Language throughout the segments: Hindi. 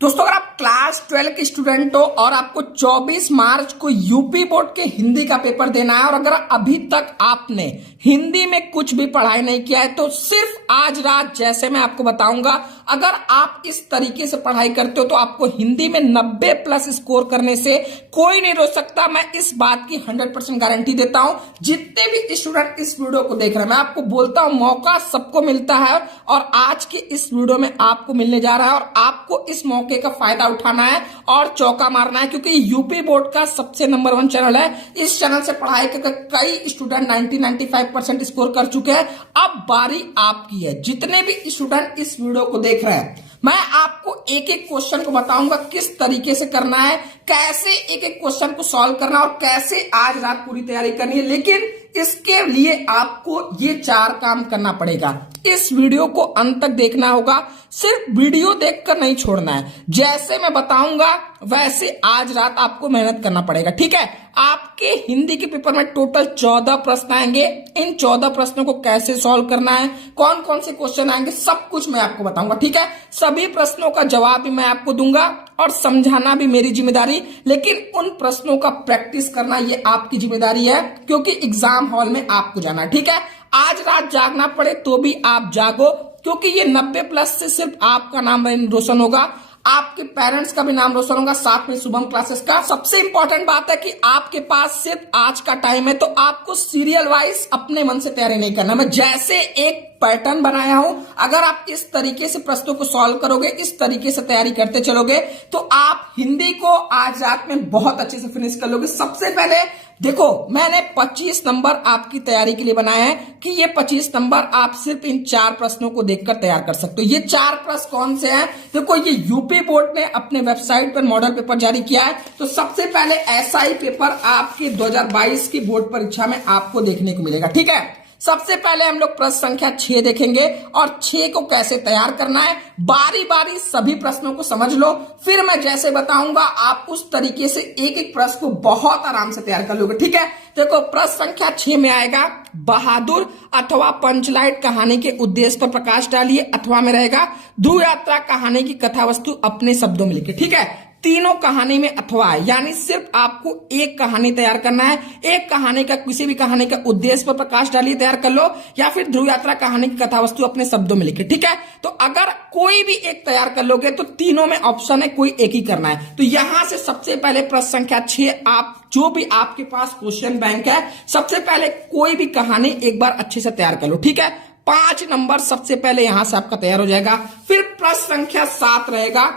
दोस्तों अगर आप क्लास 12 के स्टूडेंट हो और आपको 24 मार्च को यूपी बोर्ड के हिंदी का पेपर देना है और अगर अभी तक आपने हिंदी में कुछ भी पढ़ाई नहीं किया है तो सिर्फ आज रात जैसे मैं आपको बताऊंगा अगर आप इस तरीके से पढ़ाई करते हो तो आपको हिंदी में 90 प्लस स्कोर करने से कोई नहीं रोक सकता। मैं इस बात की 100% गारंटी देता हूं। जितने भी स्टूडेंट इस वीडियो को देख रहे हैं मैं आपको बोलता हूं मौका सबको मिलता है और आज के इस वीडियो में आपको मिलने जा रहा है और आपको इस मौके का फायदा उठाना है और चौका मारना है क्योंकि यूपी बोर्ड का सबसे नंबर 1 चैनल है। इस चैनल से पढ़ाई करके कई स्टूडेंट 90-95% स्कोर कर चुके हैं। अब बारी आपकी है। जितने भी स्टूडेंट इस वीडियो को देख रहे हैं मैं आपको एक एक क्वेश्चन को बताऊंगा किस तरीके से करना है, कैसे एक एक क्वेश्चन को सॉल्व करना है और कैसे आज रात पूरी तैयारी करनी है। लेकिन इसके लिए आपको ये 4 काम करना पड़ेगा। इस वीडियो को अंत तक देखना होगा, सिर्फ वीडियो देखकर नहीं छोड़ना है। जैसे मैं बताऊंगा वैसे आज रात आपको मेहनत करना पड़ेगा, ठीक है। आपके हिंदी के पेपर में टोटल 14 प्रश्न आएंगे। इन 14 प्रश्नों को कैसे सॉल्व करना है, कौन कौन से क्वेश्चन आएंगे, सब कुछ मैं आपको बताऊंगा, ठीक है। सभी प्रश्नों का जवाब भी मैं आपको दूंगा और समझाना भी मेरी जिम्मेदारी, लेकिन उन प्रश्नों का प्रैक्टिस करना ये आपकी जिम्मेदारी है क्योंकि एग्जाम हॉल में आपको जाना, ठीक है। आज रात जागना पड़े तो भी आप जागो क्योंकि ये 90 प्लस से सिर्फ आपका नाम रोशन होगा, आपके पेरेंट्स का भी नाम रोशन होगा, साथ में शुभम क्लासेस का। सबसे इंपॉर्टेंट बात है कि आपके पास सिर्फ आज का टाइम है तो आपको सीरियल वाइज अपने मन से तैयारी नहीं करना। मैं जैसे एक पैटर्न बनाया हूं, अगर आप इस तरीके से प्रश्नों को सॉल्व करोगे, इस तरीके से तैयारी करते चलोगे तो आप हिंदी को आज रात में बहुत अच्छे से फिनिश कर लोगे। सबसे पहले देखो मैंने 25 नंबर आपकी तैयारी के लिए बनाया है कि ये 25 नंबर आप सिर्फ इन 4 प्रश्नों को देखकर तैयार कर सकते हो। ये 4 प्रश्न कौन से हैं? देखो ये यूपी बोर्ड ने अपने वेबसाइट पर मॉडल पेपर जारी किया है। तो सबसे पहले एसआई पेपर आपके 2022 की बोर्ड परीक्षा में आपको देखने को मिलेगा, ठीक है। सबसे पहले हम लोग प्रश्न संख्या 6 देखेंगे और 6 को कैसे तैयार करना है। बारी बारी सभी प्रश्नों को समझ लो, फिर मैं जैसे बताऊंगा आप उस तरीके से एक एक प्रश्न को बहुत आराम से तैयार कर लोगे, ठीक है। देखो प्रश्न संख्या 6 में आएगा बहादुर अथवा पंचलाइट कहानी के उद्देश्य पर प्रकाश डालिए, अथवा में रहेगा ध्रुव यात्रा कहानी की कथा वस्तु अपने शब्दों में लिखे, ठीक है। तीनों कहानी में अथवा है, यानी सिर्फ आपको एक कहानी तैयार करना है। एक कहानी का किसी भी कहानी का उद्देश्य पर प्रकाश डालिए, तैयार कर लो, या फिर ध्रुव यात्रा कहानी की कथा वस्तु अपने शब्दों में लिखे, ठीक है। तो अगर कोई भी एक तैयार कर लोगे तो तीनों में ऑप्शन है, कोई एक ही करना है। तो यहां से सबसे पहले प्रश्न संख्या 6 आप जो भी आपके पास क्वेश्चन बैंक है सबसे पहले कोई भी कहानी एक बार अच्छे से तैयार कर लो, ठीक है। 5 नंबर सबसे पहले यहां से आपका तैयार हो जाएगा। फिर प्रश्न संख्या 7 रहेगा,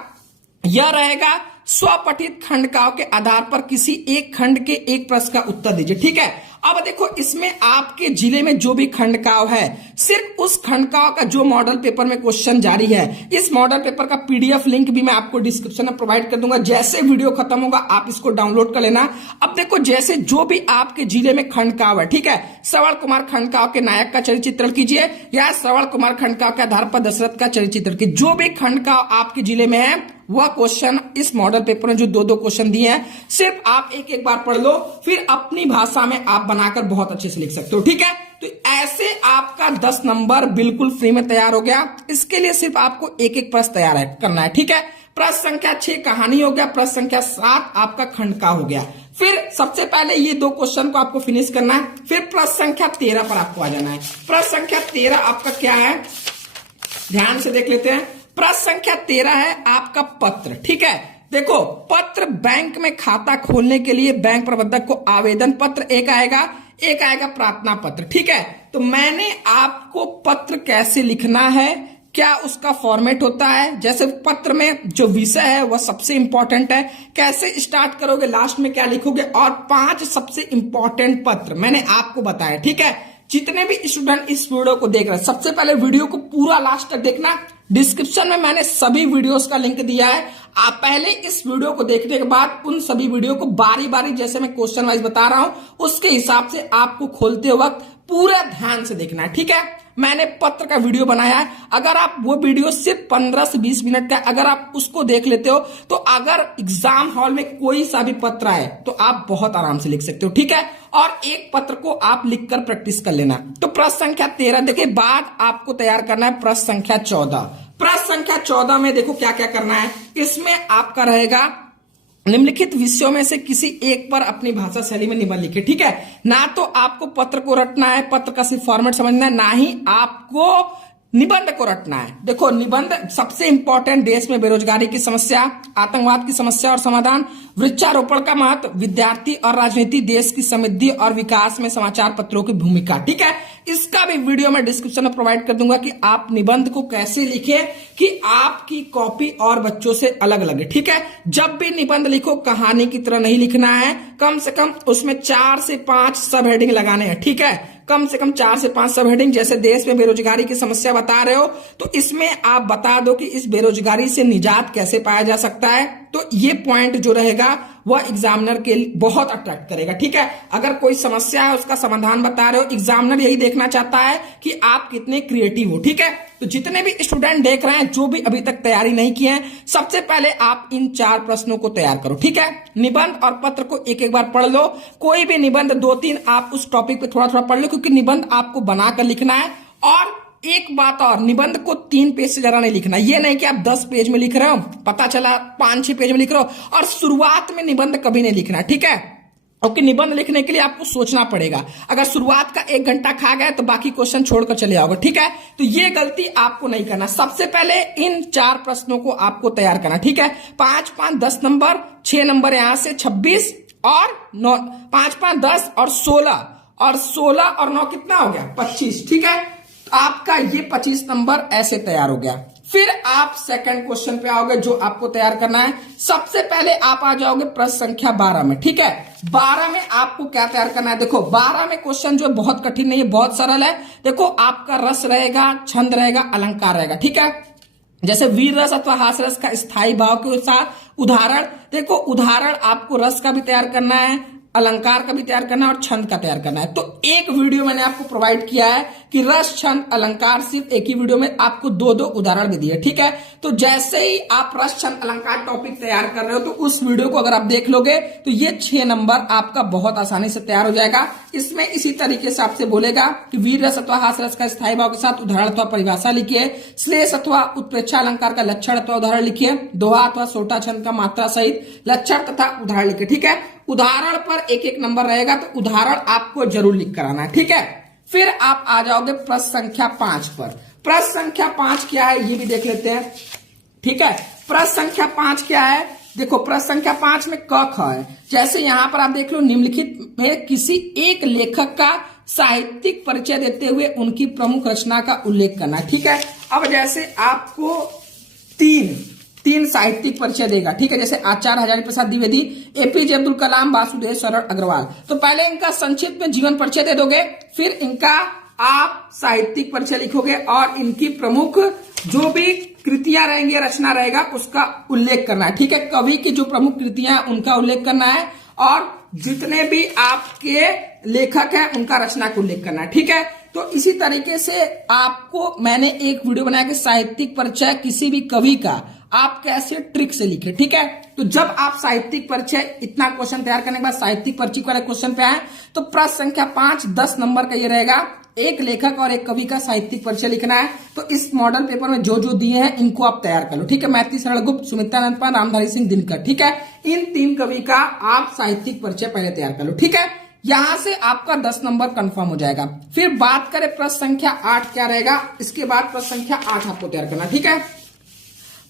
यह रहेगा स्वपठित खंडकाव्य के आधार पर किसी एक खंड के एक प्रश्न का उत्तर दीजिए, ठीक है। अब देखो इसमें आपके जिले में जो भी खंडकाव्य है सिर्फ उस खंडकाव्य का जो मॉडल पेपर में क्वेश्चन जारी है, इस मॉडल पेपर का पीडीएफ लिंक भी मैं आपको डिस्क्रिप्शन में प्रोवाइड कर दूंगा। जैसे वीडियो खत्म होगा आप इसको डाउनलोड कर लेना। अब देखो जैसे जो भी आपके जिले में खंडकाव्य है, ठीक है, श्रवण कुमार खंडकाव्य के नायक का चरित्र चित्रण कीजिए या श्रवण कुमार खंडकाव्य के आधार पर दशरथ का चरित्र चित्रण कीजिए। जो भी खंडकाव्य आपके जिले में है वह क्वेश्चन इस मॉडल पेपर में जो 2-2 क्वेश्चन दिए हैं सिर्फ आप एक एक बार पढ़ लो, फिर अपनी भाषा में आप बनाकर बहुत अच्छे से लिख सकते हो, ठीक है। तो ऐसे आपका 10 नंबर बिल्कुल फ्री में तैयार हो गया। इसके लिए सिर्फ आपको एक एक प्रश्न तैयार करना है, ठीक है। प्रश्न संख्या 6 कहानी हो गया, प्रश्न संख्या 7 आपका खंडकाव्य हो गया। फिर सबसे पहले ये 2 क्वेश्चन को आपको फिनिश करना है। फिर प्रश्न संख्या 13 पर आपको आ जाना है। प्रश्न संख्या 13 आपका क्या है, ध्यान से देख लेते हैं। प्रश्न संख्या 13 है आपका पत्र, ठीक है। देखो पत्र बैंक में खाता खोलने के लिए बैंक प्रबंधक को आवेदन पत्र एक आएगा, एक आएगा प्रार्थना पत्र, ठीक है। तो मैंने आपको पत्र कैसे लिखना है, क्या उसका फॉर्मेट होता है, जैसे पत्र में जो विषय है वह सबसे इंपॉर्टेंट है, कैसे स्टार्ट करोगे, लास्ट में क्या लिखोगे, और 5 सबसे इंपॉर्टेंट पत्र मैंने आपको बताया, ठीक है। जितने भी स्टूडेंट इस वीडियो को देख रहे हैं सबसे पहले वीडियो को पूरा लास्ट तक देखना। डिस्क्रिप्शन में मैंने सभी वीडियोस का लिंक दिया है। आप पहले इस वीडियो को देखने के बाद उन सभी वीडियो को बारी बारी जैसे मैं क्वेश्चन वाइज बता रहा हूं उसके हिसाब से आपको खोलते वक्त पूरा ध्यान से देखना है, ठीक है। मैंने पत्र का वीडियो बनाया है, अगर आप वो वीडियो सिर्फ 15 से 20 मिनट का अगर आप उसको देख लेते हो तो अगर एग्जाम हॉल में कोई सा भी पत्र आए तो आप बहुत आराम से लिख सकते हो, ठीक है। और एक पत्र को आप लिखकर प्रैक्टिस कर लेना। तो प्रश्न संख्या 13 देखिए, बाद आपको तैयार करना है प्रश्न संख्या 14। प्रश्न संख्या 14 में देखो क्या क्या करना है। इसमें आपका रहेगा निम्नलिखित विषयों में से किसी एक पर अपनी भाषा शैली में निबंध लिखे। ठीक है, ना तो आपको पत्र को रटना है, पत्र का सिर्फ फॉर्मेट समझना है, ना ही आपको निबंध को रटना है। देखो निबंध सबसे इंपॉर्टेंट, देश में बेरोजगारी की समस्या, आतंकवाद की समस्या और समाधान, वृक्षारोपण का महत्व, विद्यार्थी और राजनीति, देश की समृद्धि और विकास में समाचार पत्रों की भूमिका। ठीक है, इसका भी वीडियो मैं डिस्क्रिप्शन में प्रोवाइड कर दूंगा कि आप निबंध को कैसे लिखें कि आपकी कॉपी और बच्चों से अलग लगे। ठीक है, जब भी निबंध लिखो कहानी की तरह नहीं लिखना है, कम से कम उसमें 4 से 5 सब हेडिंग लगाने हैं। ठीक है, कम से कम 4 से 5 सब हेडिंग। जैसे देश में बेरोजगारी की समस्या बता रहे हो तो इसमें आप बता दो कि इस बेरोजगारी से निजात कैसे पाया जा सकता है। तो ये पॉइंट जो रहेगा वह एग्जामिनर के लिए बहुत अट्रैक्ट करेगा। ठीक है, अगर कोई समस्या है उसका समाधान बता रहे हो, एग्जामिनर यही देखना चाहता है कि आप कितने क्रिएटिव हो। ठीक है, तो जितने भी स्टूडेंट देख रहे हैं, जो भी अभी तक तैयारी नहीं किए हैं, सबसे पहले आप इन 4 प्रश्नों को तैयार करो। ठीक है, निबंध और पत्र को एक एक बार पढ़ लो। कोई भी निबंध 2-3 आप उस टॉपिक पे थोड़ा थोड़ा पढ़ लो, क्योंकि निबंध आपको बनाकर लिखना है। और एक बात और, निबंध को 3 पेज से ज्यादा नहीं लिखना। ये नहीं कि आप 10 पेज में लिख रहे हो, पता चला 5-6 पेज में लिख रहे हो। और शुरुआत में निबंध कभी नहीं लिखना। ठीक है, ओके, निबंध लिखने के लिए आपको सोचना पड़ेगा। अगर शुरुआत का 1 घंटा खा गए तो बाकी क्वेश्चन छोड़कर चले आओगे। ठीक है, तो ये गलती आपको नहीं करना। सबसे पहले इन 4 प्रश्नों को आपको तैयार करना। ठीक है, 5-5 10 नंबर, 6 नंबर यहां से 26 और 9, 5-5 10 और 16 और 9 कितना हो गया 25। ठीक है, आपका ये 25 नंबर ऐसे तैयार हो गया। फिर आप सेकंड क्वेश्चन पे आओगे जो आपको तैयार करना है। सबसे पहले आप आ जाओगे प्रश्न संख्या 12 में। ठीक है, 12 में आपको क्या तैयार करना है। देखो 12 में क्वेश्चन जो बहुत कठिन नहीं है, बहुत सरल है। देखो आपका रस रहेगा, छंद रहेगा, अलंकार रहेगा। ठीक है, जैसे वीर रस अथवा हास रस का स्थायी भाव के साथ उदाहरण। देखो उदाहरण आपको रस का भी तैयार करना है, अलंकार का भी तैयार करना है और छंद का तैयार करना है। तो एक वीडियो मैंने आपको प्रोवाइड किया है कि रस छंद अलंकार, सिर्फ एक ही वीडियो में आपको 2-2 उदाहरण भी दिए। ठीक है, तो जैसे ही आप रस छंद अलंकार टॉपिक तैयार कर रहे हो तो उस वीडियो को अगर आप देख लोगे तो ये 6 नंबर आपका बहुत आसानी से तैयार हो जाएगा। इसमें इसी तरीके से आपसे बोलेगा कि वीर रस अथवा हास रस का स्थायी भाव के साथ उदाहरण अथवा परिभाषा लिखिए, श्लेष अथवा उत्प्रेक्षा अलंकार का लक्षण अथवा उदाहरण लिखिए, दोहा अथवा सोटा छंद का मात्रा सहित लक्षण तथा उदाहरण लिखिए। ठीक है, उदाहरण पर 1-1 नंबर रहेगा, तो उदाहरण आपको जरूर लिख कर आना है। ठीक है, फिर आप आ जाओगे प्रश्न संख्या 5 पर। प्रश्न संख्या 5 क्या है ये भी देख लेते हैं। ठीक है, प्रश्न संख्या 5 क्या है। देखो प्रश्न संख्या 5 में क ख है। जैसे यहां पर आप देख लो, निम्नलिखित में किसी एक लेखक का साहित्यिक परिचय देते हुए उनकी प्रमुख रचना का उल्लेख करना। ठीक है, अब जैसे आपको 3 साहित्यिक परिचय देगा। ठीक है, जैसे आचार्य हजारी प्रसाद द्विवेदी, एपीजे अब्दुल कलाम, वासुदेव शरण अग्रवाल। तो पहले इनका संक्षिप्त में जीवन परिचय दे दोगे, फिर इनका आप साहित्यिक परिचय लिखोगे और इनकी प्रमुख जो भी कृतियां रहेंगी, रचना रहेगा, उसका उल्लेख करना है। ठीक है, कवि की जो प्रमुख कृतियां उनका उल्लेख करना है और जितने भी आपके लेखक हैं उनका रचना का उल्लेख करना है। ठीक है, तो इसी तरीके से आपको मैंने एक वीडियो बनाया कि साहित्यिक परिचय किसी भी कवि का आप कैसे ट्रिक से लिखे। ठीक है, तो जब आप साहित्यिक परिचय, इतना क्वेश्चन तैयार करने के बाद साहित्यिक परिचय वाले क्वेश्चन पे आए तो प्रश्न संख्या 5 10 नंबर का ये रहेगा, एक लेखक और एक कवि का साहित्यिक परिचय लिखना है। तो इस मॉडल पेपर में जो जो दिए हैं इनको आप तैयार कर लो। ठीक है, मैथिली शरण गुप्त, सुमित्रानंद पाल, रामधारी सिंह दिनकर। ठीक है, इन 3 कवि का आप साहित्यिक परिचय पहले तैयार कर लो। ठीक है, यहां से आपका 10 नंबर कंफर्म हो जाएगा। फिर बात करें प्रश्न संख्या 8 क्या रहेगा, इसके बाद प्रश्न संख्या 8 आपको तैयार करना। ठीक है,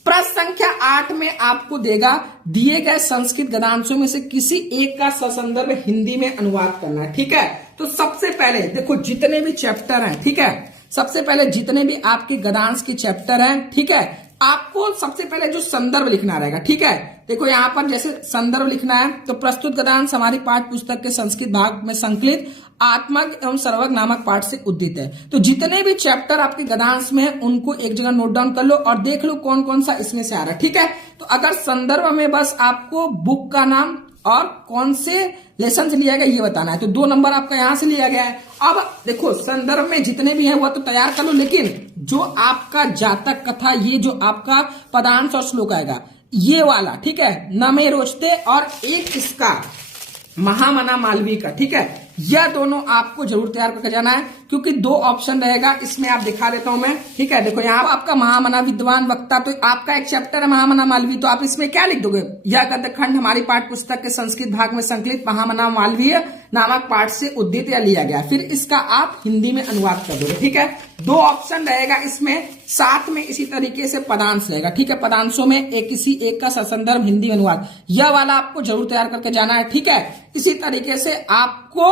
प्रश्न संख्या 8 में आपको देगा दिए गए संस्कृत गद्यांशों में से किसी एक का ससंदर्भ हिंदी में अनुवाद करना है। ठीक है, तो सबसे पहले देखो जितने भी चैप्टर हैं, ठीक है, सबसे पहले जितने भी आपके गद्यांश के चैप्टर हैं, ठीक है, आपको सबसे पहले जो संदर्भ लिखना रहेगा। ठीक है, देखो यहां पर जैसे संदर्भ लिखना है तो प्रस्तुत गद्यांश हमारी पाठ्य पुस्तक के संस्कृत भाग में संकलित आत्मज्ञ एवं सर्वज्ञ नामक पाठ से उद्धृत है। तो जितने भी चैप्टर आपके गद्यांश में हैं उनको एक जगह नोट डाउन कर लो और देख लो कौन कौन सा इसमें से आ रहा है। ठीक है, तो अगर संदर्भ में बस आपको बुक का नाम और कौन से लेसन से लिया गया ये बताना है, तो 2 नंबर आपका यहां से लिया गया है। अब देखो संदर्भ में जितने भी हैं वो तो तैयार कर लो, लेकिन जो आपका जातक कथा, ये जो आपका पदांश और श्लोक आएगा ये वाला, ठीक है, न में रोचते और एक इसका महामना मालवी का, ठीक है, यह दोनों आपको जरूर तैयार करके जाना है, क्योंकि 2 ऑप्शन रहेगा इसमें। आप दिखा देता हूं मैं, ठीक है। देखो यहाँ आपका महामना विद्वान वक्ता, तो आपका एक चैप्टर है महामना मालवीय, तो आप इसमें क्या लिख दोगे, यह गद्य खंड हमारी पाठ्य पुस्तक के संस्कृत भाग में संकलित महामना मालवीय नामक पाठ से उद्धृत या लिया गया। फिर इसका आप हिंदी में अनुवाद कर दोगे, ठीक है। 2 ऑप्शन रहेगा इसमें, साथ में इसी तरीके से पदांश रहेगा, ठीक है। पदांशों में किसी एक का ससंदर्भ हिंदी में अनुवाद, यह वाला आपको जरूर तैयार करके जाना है, ठीक है। इसी तरीके से आपको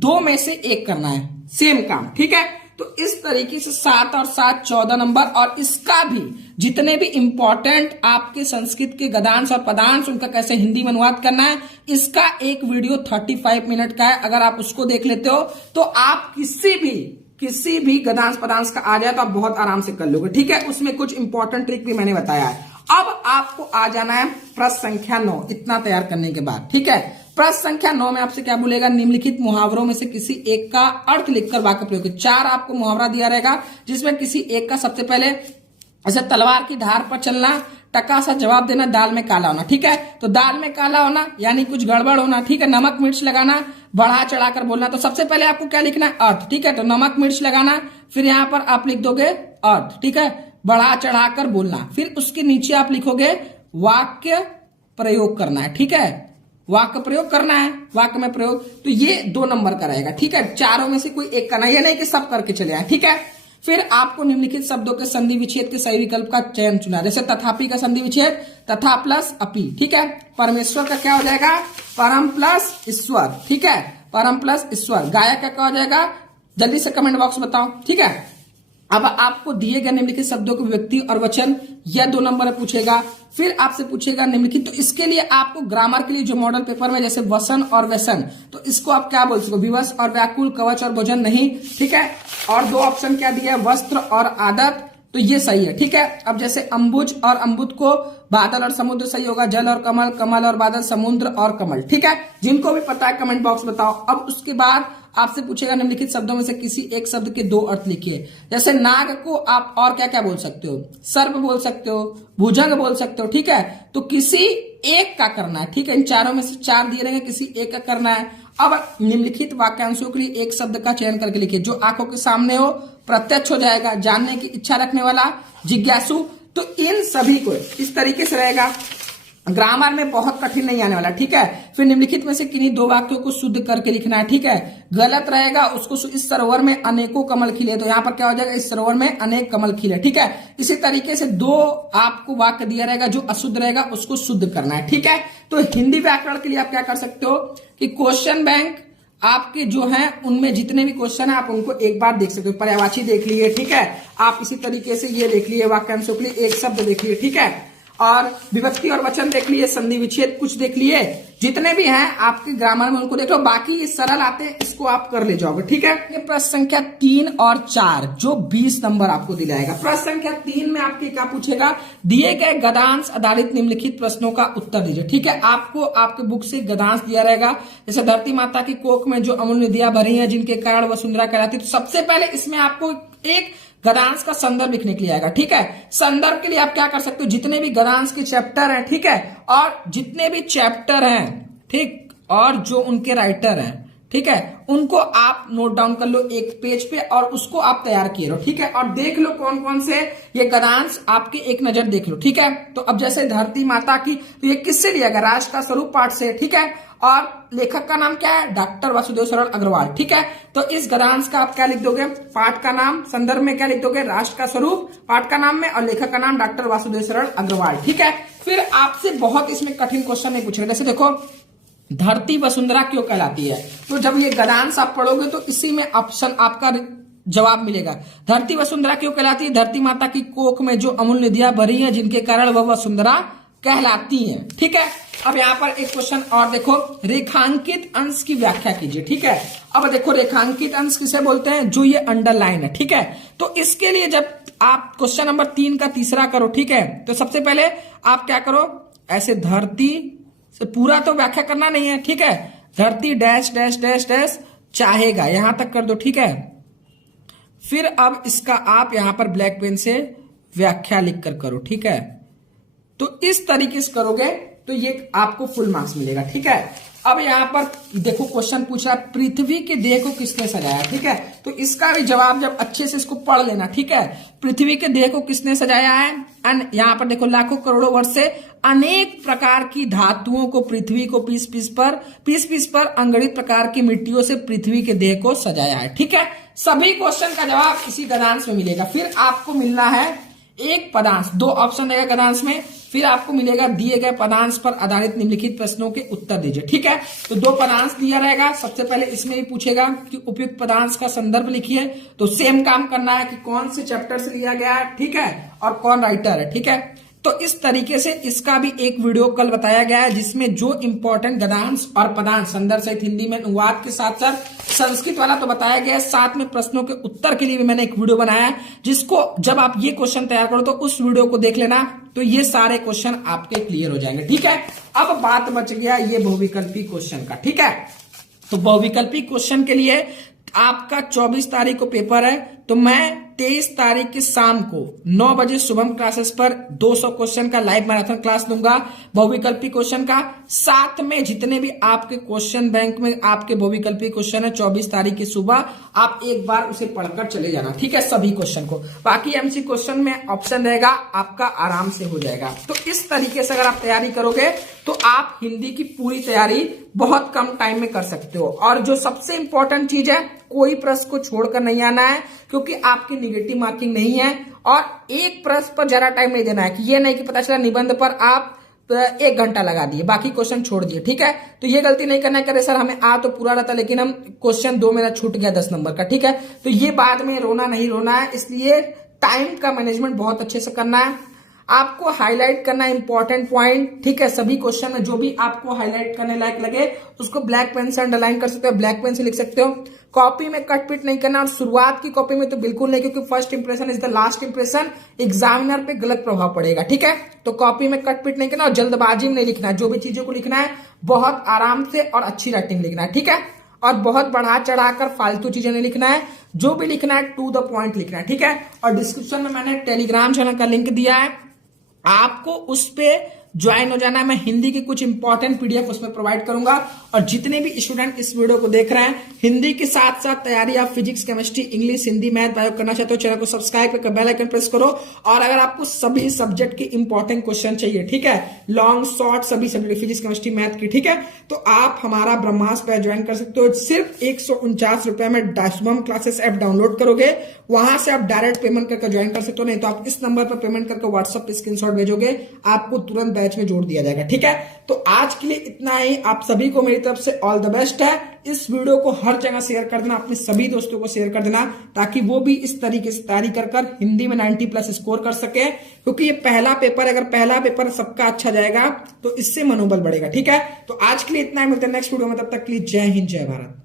2 में से 1 करना है, सेम काम, ठीक है। तो इस तरीके से 7 और 7 14 नंबर, और इसका भी जितने भी इंपॉर्टेंट आपके संस्कृत के गद्यांश और पदांश उनका कैसे हिंदी में अनुवाद करना है, इसका एक वीडियो 35 मिनट का है। अगर आप उसको देख लेते हो तो आप किसी भी गद्यांश पदांश का आ जाए तो आप बहुत आराम से कर लोगे, ठीक है। उसमें कुछ इंपॉर्टेंट ट्रिक भी मैंने बताया है। अब आपको आ जाना है प्रश्न संख्या 9, इतना तैयार करने के बाद, ठीक है। प्रश्न संख्या 9 में आपसे क्या बोलेगा, निम्नलिखित मुहावरों में से किसी एक का अर्थ लिखकर वाक्य प्रयोग। 4 आपको मुहावरा दिया रहेगा, जिसमें किसी एक का सबसे पहले ऐसे तलवार की धार पर चलना, टका सा जवाब देना, दाल में काला होना, ठीक है। तो दाल में काला होना यानी कुछ गड़बड़ होना, ठीक है। नमक मिर्च लगाना, बढ़ा चढ़ाकर बोलना, तो सबसे पहले आपको क्या लिखना है, अर्थ, ठीक है। तो नमक मिर्च लगाना, फिर यहां पर आप लिख दोगे अर्थ, ठीक है। बढ़ा चढ़ाकर बोलना, फिर उसके नीचे आप लिखोगे वाक्य प्रयोग करना है, ठीक है। वाक्य प्रयोग करना है, वाक्य में प्रयोग, तो ये 2 नंबर का रहेगा, ठीक है। चारों में से कोई एक करना, ये नहीं कि सब करके चले आए, ठीक है। फिर आपको निम्नलिखित शब्दों के संधि विच्छेद के सही विकल्प का चयन चुना, जैसे तथापि का संधि विच्छेद तथा प्लस अपि, ठीक है। परमेश्वर का क्या हो जाएगा, परम प्लस ईश्वर, ठीक है। परम प्लस ईश्वर। गायक का क्या हो जाएगा, जल्दी से कमेंट बॉक्स बताओ, ठीक है। अब आपको दिए गए निम्नलिखित शब्दों के व्यक्ति और वचन, यह 2 नंबर में पूछेगा। फिर आपसे पूछेगा निम्नलिखित, तो इसके लिए आपको ग्रामर के लिए जो मॉडल पेपर में जैसे वसन और व्यसन, तो इसको आप क्या बोल सकते हो, विवश और व्याकुल, कवच और भोजन नहीं, ठीक है। और 2 ऑप्शन क्या दिया है, वस्त्र और आदत, तो ये सही है, ठीक है। अब जैसे अंबुज और अम्बुद को बादल और समुद्र सही होगा, जल और कमल, कमल और बादल, समुद्र और कमल, ठीक है। जिनको भी पता है कमेंट बॉक्स बताओ। अब उसके बाद आपसे पूछेगा निम्नलिखित शब्दों में से किसी एक शब्द के 2 अर्थ लिखिए। जैसे नाग को आप और क्या क्या बोल सकते हो, सर्प बोल सकते हो, भुजंग बोल सकते हो, ठीक है। तो किसी एक का करना है, ठीक है। इन चारों में से 4 दिए रहेंगे, किसी एक का करना है। अब निम्नलिखित वाक्यांशों के लिए एक शब्द का चयन करके लिखिए जो आंखों के सामने हो, प्रत्यक्ष हो जाएगा, जानने की इच्छा रखने वाला, जिज्ञासु। तो इन सभी को इस तरीके से रहेगा, ग्रामर में बहुत कठिन नहीं आने वाला, ठीक है। फिर निम्नलिखित में से किन्हीं 2 वाक्यों को शुद्ध करके लिखना है, ठीक है। गलत रहेगा उसको, इस सरोवर में अनेकों कमल खिले, तो यहां पर क्या हो जाएगा, इस सरोवर में अनेक कमल खिले, ठीक है। इसी तरीके से 2 आपको वाक्य दिया रहेगा, जो अशुद्ध रहेगा उसको शुद्ध करना है, ठीक है। तो हिंदी व्याकरण के लिए आप क्या कर सकते हो कि क्वेश्चन बैंक आपके जो हैं उनमें जितने भी क्वेश्चन है आप उनको एक बार देख सकते हो। पर्यायवाची देख लिए, ठीक है। आप इसी तरीके से ये देख लिए, वाक्यांशों के लिए एक शब्द देख लिए, ठीक है। और विभक्ति और वचन देख लिए, संधि विच्छेद कुछ देख लिए, जितने भी हैं आपके ग्रामर में उनको देख लो। बाकी ये सरल आते हैं, इसको आप कर ले जाओगे, ठीक है। ये प्रश्न संख्या 3 और 4 जो 20 नंबर आपको दिलाएगा। प्रश्न संख्या 3 में आपके क्या पूछेगा, दिए गए गद्यांश आधारित निम्नलिखित प्रश्नों का उत्तर दीजिए, ठीक है। आपको आपके बुक से गद्यांश दिया रहेगा, जैसे धरती माता की कोख में जो अमूल्य नदियां भरी हैं जिनके कारण वसुंधरा कहलाती है। तो सबसे पहले इसमें आपको एक गद्यांश का संदर्भ लिखने के लिए आएगा, ठीक है। संदर्भ के लिए आप क्या कर सकते हो, जितने भी गद्यांश के चैप्टर हैं, ठीक है, और जितने भी चैप्टर हैं, ठीक, और जो उनके राइटर हैं, ठीक है, उनको आप नोट डाउन कर लो एक पेज पे और उसको आप तैयार किए रहो, ठीक है। और देख लो कौन कौन से ये गद्यांश आपके एक नजर देख लो, ठीक है। तो अब जैसे धरती माता की, तो ये किससे लिया गया, राष्ट्र का स्वरूप पाठ से, ठीक है। और लेखक का नाम क्या है, डॉक्टर वासुदेव सरल अग्रवाल, ठीक है। तो इस गद्यांश का आप क्या लिख दोगे, पाठ का नाम, संदर्भ में क्या लिख दोगे, राष्ट्र का स्वरूप पाठ का नाम में, और लेखक का नाम डॉक्टर वासुदेव सरल अग्रवाल, ठीक है। फिर आपसे बहुत इसमें कठिन क्वेश्चन नहीं पूछेगा, जैसे देखो धरती वसुंधरा क्यों कहलाती है। तो जब ये गद्यांश आप पढ़ोगे तो इसी में ऑप्शन आपका जवाब मिलेगा। धरती वसुंधरा क्यों कहलाती है, धरती माता की कोख में जो अमूल्य नदियां भरी हैं जिनके कारण वह वसुंधरा कहलाती हैं, ठीक है। अब यहाँ पर एक क्वेश्चन और देखो, रेखांकित अंश की व्याख्या कीजिए, ठीक है। अब देखो रेखांकित अंश किसे बोलते हैं, जो ये अंडरलाइन है, ठीक है। तो इसके लिए जब आप क्वेश्चन नंबर 3 का तीसरा करो, ठीक है, तो सबसे पहले आप क्या करो, ऐसे धरती से पूरा तो व्याख्या करना नहीं है, ठीक है। धरती डैश डैश डैश डैश चाहेगा, यहां तक कर दो, ठीक है। फिर अब इसका आप यहां पर ब्लैक पेन से व्याख्या लिख कर करो, ठीक है। तो इस तरीके से करोगे तो ये आपको फुल मार्क्स मिलेगा, ठीक है। अब यहाँ पर देखो क्वेश्चन पूछा है, पृथ्वी के देह को किसने सजाया, ठीक है। तो इसका भी जवाब जब अच्छे से इसको पढ़ लेना, ठीक है। पृथ्वी के देह को किसने सजाया है, एंड यहाँ पर देखो लाखों करोड़ों वर्ष से अनेक प्रकार की धातुओं को पृथ्वी को पीस पीस पर अंगणित प्रकार की मिट्टियों से पृथ्वी के देह को सजाया है, ठीक है। सभी क्वेश्चन का जवाब इसी गद्यांश में मिलेगा। फिर आपको मिलना है एक पदांश, 2 ऑप्शन रहेगा गद्यांश में, फिर आपको मिलेगा दिए गए पदांश पर आधारित निम्नलिखित प्रश्नों के उत्तर दीजिए, ठीक है। तो 2 पदांश दिया रहेगा। सबसे पहले इसमें भी पूछेगा कि उपयुक्त पदांश का संदर्भ लिखिए। तो सेम काम करना है कि कौन से चैप्टर से लिया गया है, ठीक है, और कौन राइटर है, ठीक है। तो इस तरीके से इसका भी एक वीडियो कल बताया गया है, जिसमें जो इंपॉर्टेंट गद्यांश और पदांश संदर्भ सहित हिंदी में अनुवाद के साथ साथ संस्कृत वाला तो बताया गया है, साथ में प्रश्नों के उत्तर के लिए भी मैंने एक वीडियो बनाया है, जिसको जब आप ये क्वेश्चन तैयार करो तो उस वीडियो को देख लेना, तो ये सारे क्वेश्चन आपके क्लियर हो जाएंगे, ठीक है। अब बात बच गया ये बहुविकल्पी क्वेश्चन का, ठीक है। तो बहुविकल्पी क्वेश्चन के लिए आपका 24 तारीख को पेपर है, तो मैं 23 तारीख की शाम को 9 बजे शुभम क्लासेस पर 200 क्वेश्चन का लाइव मैराथन क्लास दूंगा बहुविकल्पी क्वेश्चन का। साथ में जितने भी आपके क्वेश्चन बैंक में आपके बहुविकल्पी क्वेश्चन है 24 तारीख की सुबह आप एक बार उसे पढ़कर चले जाना, ठीक है, सभी क्वेश्चन को। बाकी एमसी क्वेश्चन में ऑप्शन रहेगा, आपका आराम से हो जाएगा। तो इस तरीके से अगर आप तैयारी करोगे तो आप हिंदी की पूरी तैयारी बहुत कम टाइम में कर सकते हो। और जो सबसे इंपॉर्टेंट चीज है, कोई प्रश्न को छोड़कर नहीं आना है, क्योंकि आपकी निगेटिव मार्किंग नहीं है। और एक प्रश्न पर ज्यादा टाइम नहीं देना है, कि ये नहीं कि पता चला निबंध पर आप 1 घंटा लगा दिए, बाकी क्वेश्चन छोड़ दिए, ठीक है। तो ये गलती नहीं करना है, करे सर हमें आ तो पूरा रहता लेकिन हम क्वेश्चन 2 मेरा छूट गया 10 नंबर का, ठीक है। तो ये बाद में रोना नहीं रोना है, इसलिए टाइम का मैनेजमेंट बहुत अच्छे से करना है। आपको हाईलाइट करना है इंपॉर्टेंट पॉइंट, ठीक है। सभी क्वेश्चन में जो भी आपको हाईलाइट करने लायक लगे उसको ब्लैक पेन से अंडरलाइन कर सकते हो, ब्लैक पेन से लिख सकते हो। कॉपी में कट पिट नहीं करना, और शुरुआत की कॉपी में तो बिल्कुल नहीं, क्योंकि first impression is the last impression, examiner पे गलत प्रभाव पड़ेगा, ठीक है। तो कॉपी में कट पिट नहीं करना और जल्दबाजी में नहीं लिखना है। जो भी चीजों को लिखना है बहुत आराम से और अच्छी राइटिंग लिखना है, ठीक है। और बहुत बढ़ा चढ़ाकर फालतू चीजें नहीं लिखना है, जो भी लिखना है टू द पॉइंट लिखना है, ठीक है। और डिस्क्रिप्शन में मैंने टेलीग्राम चैनल का लिंक दिया है, आपको उस पे ज्वाइन हो जाना है। मैं हिंदी की कुछ इंपॉर्टेंट पीडीएफ उसमें प्रोवाइड करूंगा। और जितने भी स्टूडेंट इस वीडियो को देख रहे हैं, हिंदी के साथ साथ तैयारी आप physics, chemistry, English, Hindi, math, bio करना चाहते हो, चैनल को सब्सक्राइब करके बेल आइकन प्रेस करो। और अगर आपको सभी सब्जेक्ट के इंपॉर्टेंट क्वेश्चन चाहिए, ठीक है, लॉन्ग शॉर्ट सभी सब्जेक्ट फिजिक्स, केमिस्ट्री, मैथ की, ठीक है, तो आप हमारा ब्रह्मास्त्र बैच ज्वाइन कर सकते हो। सिर्फ 149 रुपए में शुभम क्लासेस ऐप डाउनलोड करोगे, वहां से आप डायरेक्ट पेमेंट करके ज्वाइन कर सकते हो। नहीं तो आप इस नंबर पर पेमेंट करके व्हाट्सएप पे स्क्रीनशॉट भेजोगे, आपको तुरंत बैच में जोड़ दिया जाएगा, ठीक है। तो आज के लिए इतना ही। आप सभी को मेरी तरफ से ऑल द बेस्ट है। इस वीडियो को हर जगह शेयर कर देना, अपने सभी दोस्तों को शेयर कर देना, ताकि वो भी इस तरीके से तैयारी कर हिंदी में 90+ स्कोर कर सके। क्योंकि ये पहला पेपर, अगर पहला पेपर सबका अच्छा जाएगा तो इससे मनोबल बढ़ेगा, ठीक है। तो आज के लिए इतना ही, मिलते हैं नेक्स्ट वीडियो में, तब तक के लिए जय हिंद, जय भारत।